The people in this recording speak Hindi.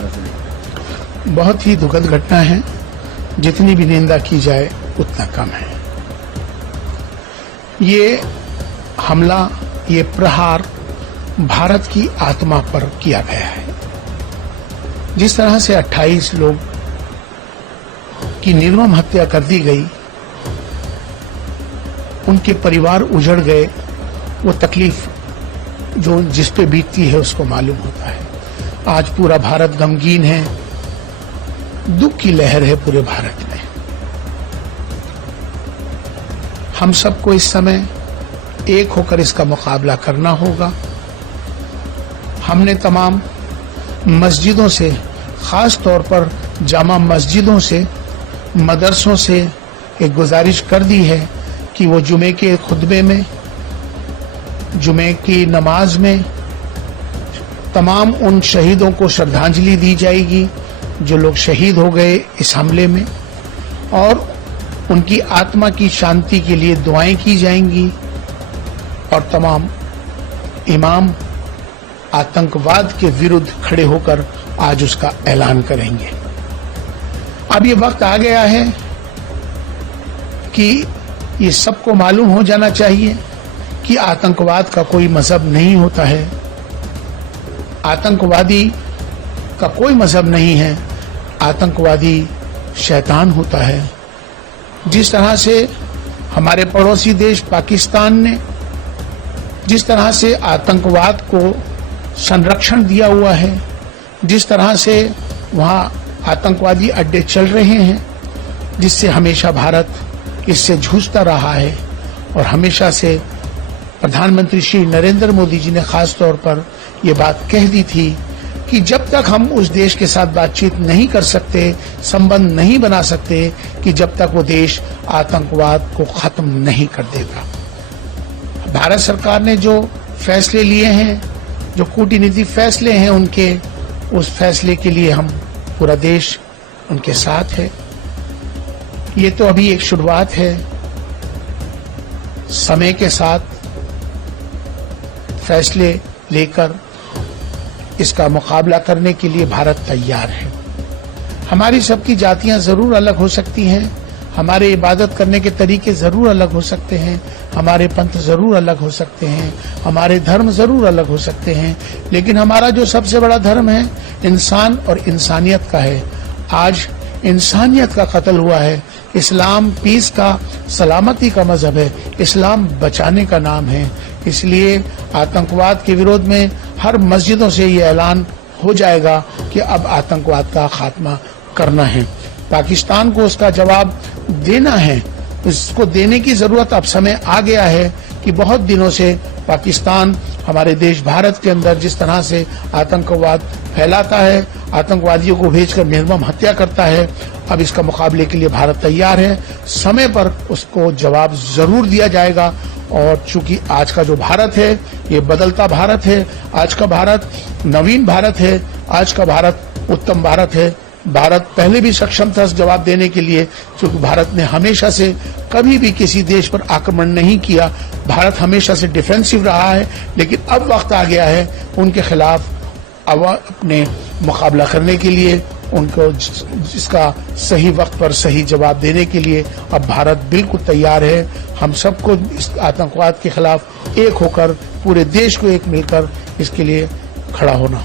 तरह से देखते हैं? बहुत ही दुखद घटना है। जितनी भी निंदा की जाए उतना कम है। ये हमला, ये प्रहार भारत की आत्मा पर किया गया है। जिस तरह से 28 लोग की निर्मम हत्या कर दी गई, उनके परिवार उजड़ गए, वो तकलीफ जो जिस पे बीतती है उसको मालूम होता है। आज पूरा भारत गमगीन है, दुख की लहर है पूरे भारत में। हम सबको इस समय एक होकर इसका मुकाबला करना होगा। हमने तमाम मस्जिदों से, खास तौर पर जामा मस्जिदों से, मदरसों से एक गुजारिश कर दी है कि वो जुमे के खुतबे में, जुमे की नमाज में तमाम उन शहीदों को श्रद्धांजलि दी जाएगी जो लोग शहीद हो गए इस हमले में, और उनकी आत्मा की शांति के लिए दुआएं की जाएंगी। और तमाम इमाम आतंकवाद के विरुद्ध खड़े होकर आज उसका ऐलान करेंगे। अब ये वक्त आ गया है कि ये सबको मालूम हो जाना चाहिए कि आतंकवाद का कोई मजहब नहीं होता है, आतंकवादी का कोई मजहब नहीं है, आतंकवादी शैतान होता है। जिस तरह से हमारे पड़ोसी देश पाकिस्तान ने जिस तरह से आतंकवाद को संरक्षण दिया हुआ है, जिस तरह से वहां आतंकवादी अड्डे चल रहे हैं, जिससे हमेशा भारत इससे जूझता रहा है, और हमेशा से प्रधानमंत्री श्री नरेंद्र मोदी जी ने खास तौर पर ये बात कह दी थी कि जब तक हम उस देश के साथ बातचीत नहीं कर सकते, संबंध नहीं बना सकते, कि जब तक वो देश आतंकवाद को खत्म नहीं कर देगा। भारत सरकार ने जो फैसले लिए हैं, जो कूटनीतिक फैसले हैं उनके, उस फैसले के लिए हम पूरा देश उनके साथ है। ये तो अभी एक शुरुआत है। समय के साथ फैसले लेकर इसका मुकाबला करने के लिए भारत तैयार है। हमारी सबकी जातियां जरूर अलग हो सकती हैं, हमारे इबादत करने के तरीके जरूर अलग हो सकते हैं, हमारे पंथ जरूर अलग हो सकते हैं, हमारे धर्म जरूर अलग हो सकते हैं, लेकिन हमारा जो सबसे बड़ा धर्म है इंसान और इंसानियत का है। आज इंसानियत का कत्ल हुआ है। इस्लाम पीस का, सलामती का मजहब है। इस्लाम बचाने का नाम है। इसलिए आतंकवाद के विरोध में हर मस्जिदों से ये ऐलान हो जाएगा कि अब आतंकवाद का खात्मा करना है। पाकिस्तान को उसका जवाब देना है। इसको देने की जरूरत अब समय आ गया है कि बहुत दिनों से पाकिस्तान हमारे देश भारत के अंदर जिस तरह से आतंकवाद फैलाता है, आतंकवादियों को भेजकर निर्मम हत्या करता है, अब इसका मुकाबले के लिए भारत तैयार है। समय पर उसको जवाब जरूर दिया जाएगा। और चूंकि आज का जो भारत है ये बदलता भारत है, आज का भारत नवीन भारत है, आज का भारत उत्तम भारत है। भारत पहले भी सक्षम था जवाब देने के लिए, क्योंकि भारत ने हमेशा से कभी भी किसी देश पर आक्रमण नहीं किया। भारत हमेशा से डिफेंसिव रहा है, लेकिन अब वक्त आ गया है उनके खिलाफ अब अपने मुकाबला करने के लिए, उनको जिसका सही वक्त पर सही जवाब देने के लिए अब भारत बिल्कुल तैयार है। हम सबको इस आतंकवाद के खिलाफ एक होकर, पूरे देश को एक मिलकर इसके लिए खड़ा होना।